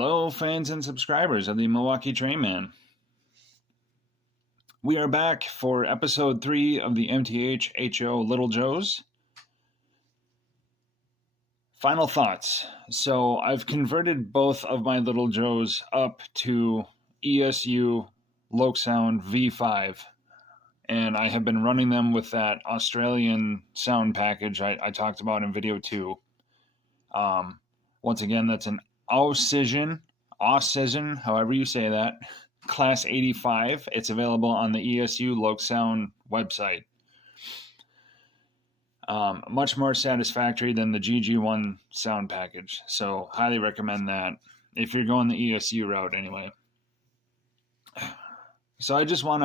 Hello, fans and subscribers of the Milwaukee Trainman. We are back for episode 3 of the MTH HO Little Joes. Final thoughts. So I've converted both of my Little Joes up to ESU Loksound V5, and I have been running them with that Australian sound package I talked about in video 2. Once again, that's an AUSCISION, however you say that, Class 85. It's available on the ESU Loksound website. Much more satisfactory than the GG1 sound package, so highly recommend that if you're going the ESU route anyway. So I just want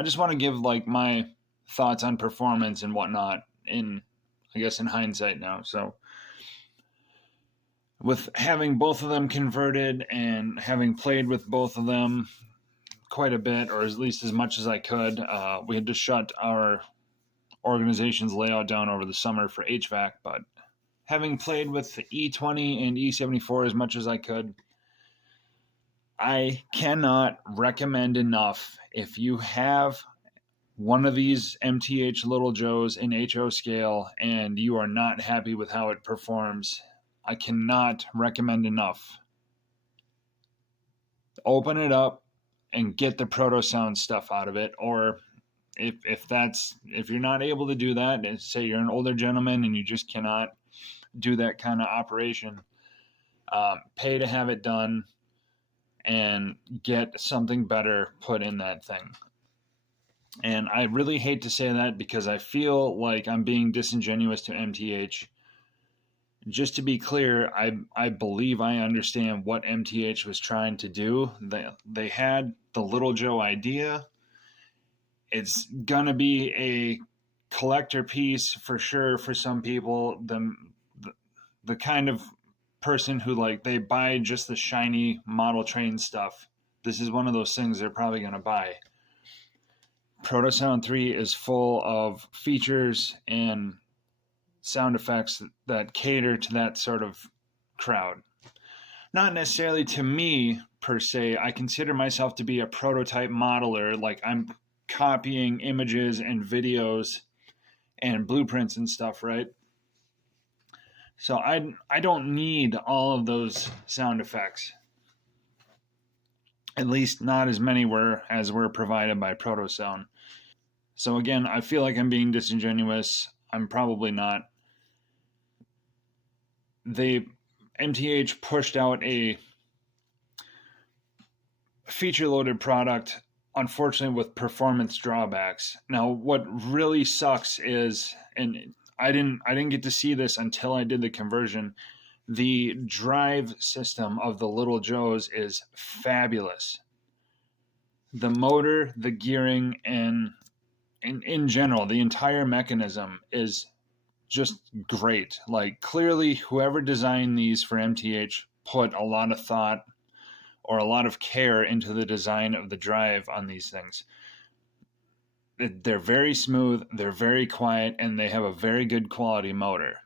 to give like my thoughts on performance and whatnot in hindsight now. So with having both of them converted and having played with both of them quite a bit, or at least as much as I could, we had to shut our organization's layout down over the summer for HVAC, but having played with the E20 and E74 as much as I could, I cannot recommend enough, if you have one of these MTH Little Joes in HO scale and you are not happy with how it performs, I cannot recommend enough. Open it up and get the ProtoSound stuff out of it, or if you're not able to do that, and say you're an older gentleman and you just cannot do that kind of operation, pay to have it done and get something better put in that thing. And I really hate to say that because I feel like I'm being disingenuous to MTH. Just to be clear, I believe I understand what MTH was trying to do. They had the Little Joe idea. It's going to be a collector piece for sure for some people. The kind of person who they buy just the shiny model train stuff. This is one of those things they're probably going to buy. ProtoSound 3 is full of features and sound effects that cater to that sort of crowd. Not necessarily to me per se. I consider myself to be a prototype modeler. Like, I'm copying images and videos and blueprints and stuff, right? So I don't need all of those sound effects. At least not as many as were provided by ProtoSound. So again, I feel like I'm being disingenuous. I'm probably not. MTH pushed out a feature-loaded product, unfortunately with performance drawbacks. Now, what really sucks is, and I didn't get to see this until I did the conversion, the drive system of the Little Joes is fabulous. The motor, the gearing, and in general, the entire mechanism is just great. Like, clearly whoever designed these for MTH put a lot of thought or a lot of care into the design of the drive on these things. They're very smooth, they're very quiet, and they have a very good quality motor.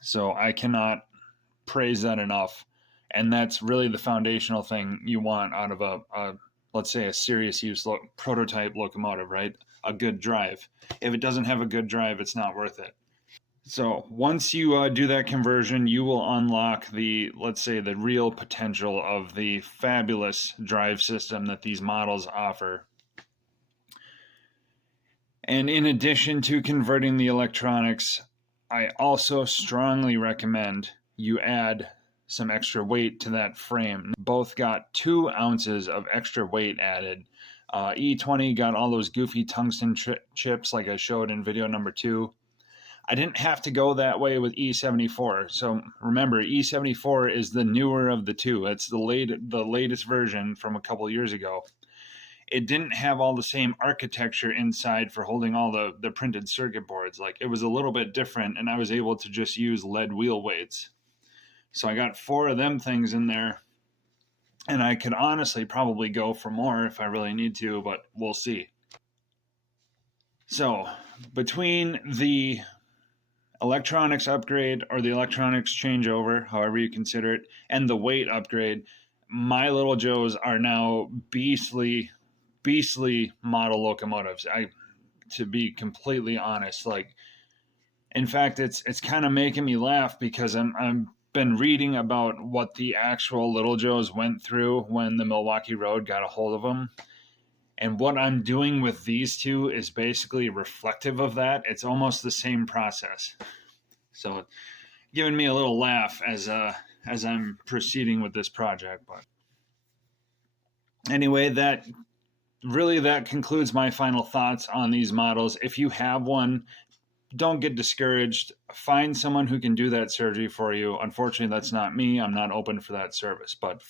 So I cannot praise that enough. And that's really the foundational thing you want out of a let's say a serious use prototype locomotive, right? A good drive. If it doesn't have a good drive, it's not worth it. So once you do that conversion, you will unlock let's say the real potential of the fabulous drive system that these models offer. And in addition to converting the electronics, I also strongly recommend you add some extra weight to that frame. Both got 2 ounces of extra weight added. E20 got all those goofy tungsten chips like I showed in video number 2. I didn't have to go that way with E74. So remember, E74 is the newer of the two. It's the latest version from a couple years ago. It didn't have all the same architecture inside for holding all the printed circuit boards. Like, it was a little bit different, and I was able to just use lead wheel weights. So I got 4 of them things in there, and I could honestly probably go for more if I really need to, but we'll see. So between the electronics upgrade or the electronics changeover, however you consider it, and the weight upgrade, my Little Joes are now beastly model locomotives. To be completely honest, like, in fact, it's kind of making me laugh because I'm been reading about what the actual Little Joes went through when the Milwaukee Road got a hold of them. And what I'm doing with these two is basically reflective of that. It's almost the same process. So giving me a little laugh as I'm proceeding with this project. But anyway, that concludes my final thoughts on these models. If you have one, don't get discouraged. Find someone who can do that surgery for you. Unfortunately, that's not me. I'm not open for that service. But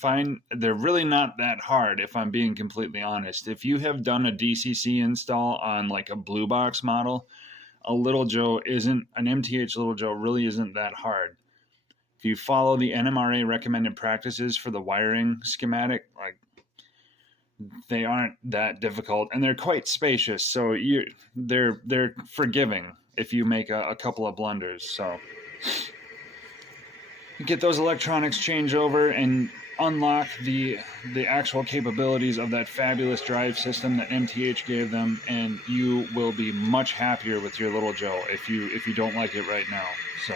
they're really not that hard, if I'm being completely honest. If you have done a DCC install on like a blue box model, an MTH Little Joe really isn't that hard. If you follow the NMRA recommended practices for the wiring schematic, like, they aren't that difficult, and they're quite spacious. So they're forgiving if you make a couple of blunders. So you get those electronics change over and unlock the actual capabilities of that fabulous drive system that MTH gave them, and you will be much happier with your Little Joe if you don't like it right now. So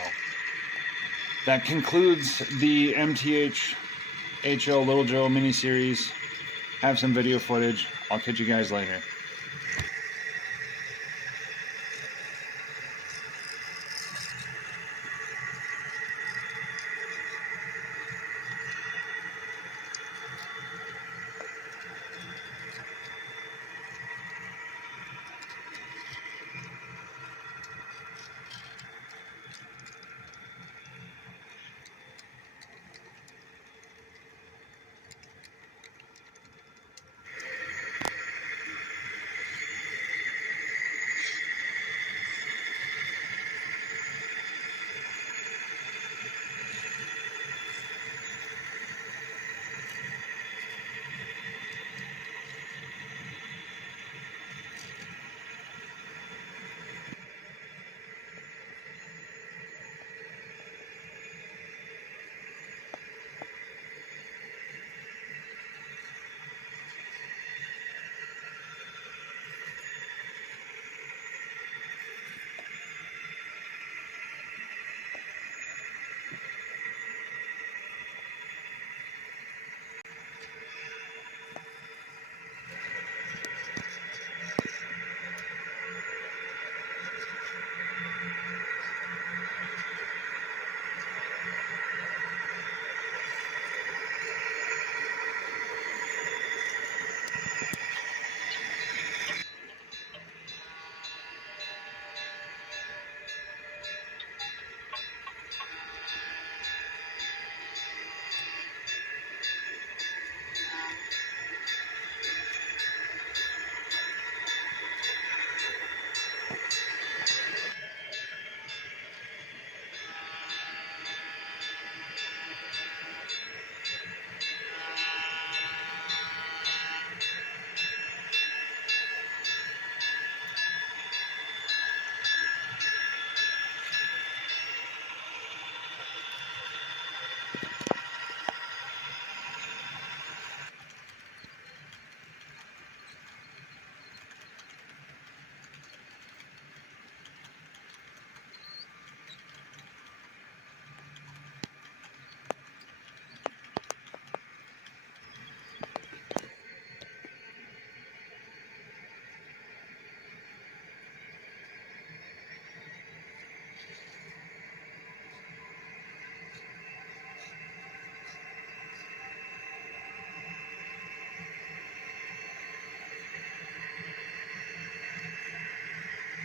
that concludes the MTH HO Little Joe miniseries. Have some video footage. I'll catch you guys later.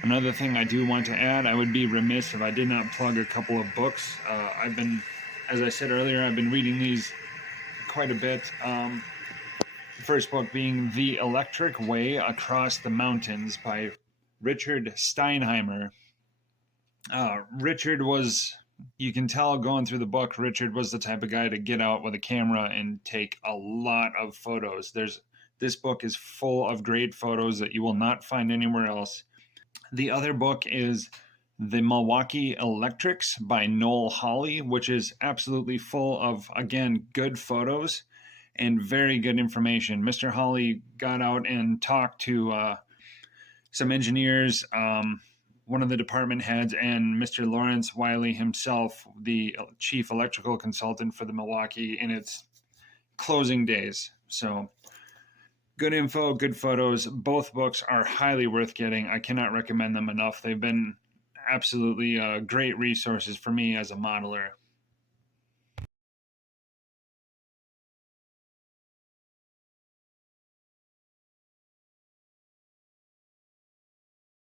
Another thing I do want to add, I would be remiss if I did not plug a couple of books. As I said earlier, I've been reading these quite a bit. The first book being The Electric Way Across the Mountains by Richard Steinheimer. Richard was, you can tell going through the book, Richard was the type of guy to get out with a camera and take a lot of photos. This book is full of great photos that you will not find anywhere else. The other book is The Milwaukee Electrics by Noel Hawley, which is absolutely full of, again, good photos and very good information. Mr. Hawley got out and talked to some engineers, one of the department heads, and Mr. Lawrence Wiley himself, the chief electrical consultant for the Milwaukee, in its closing days. So good info, good photos. Both books are highly worth getting. I cannot recommend them enough. They've been absolutely great resources for me as a modeler.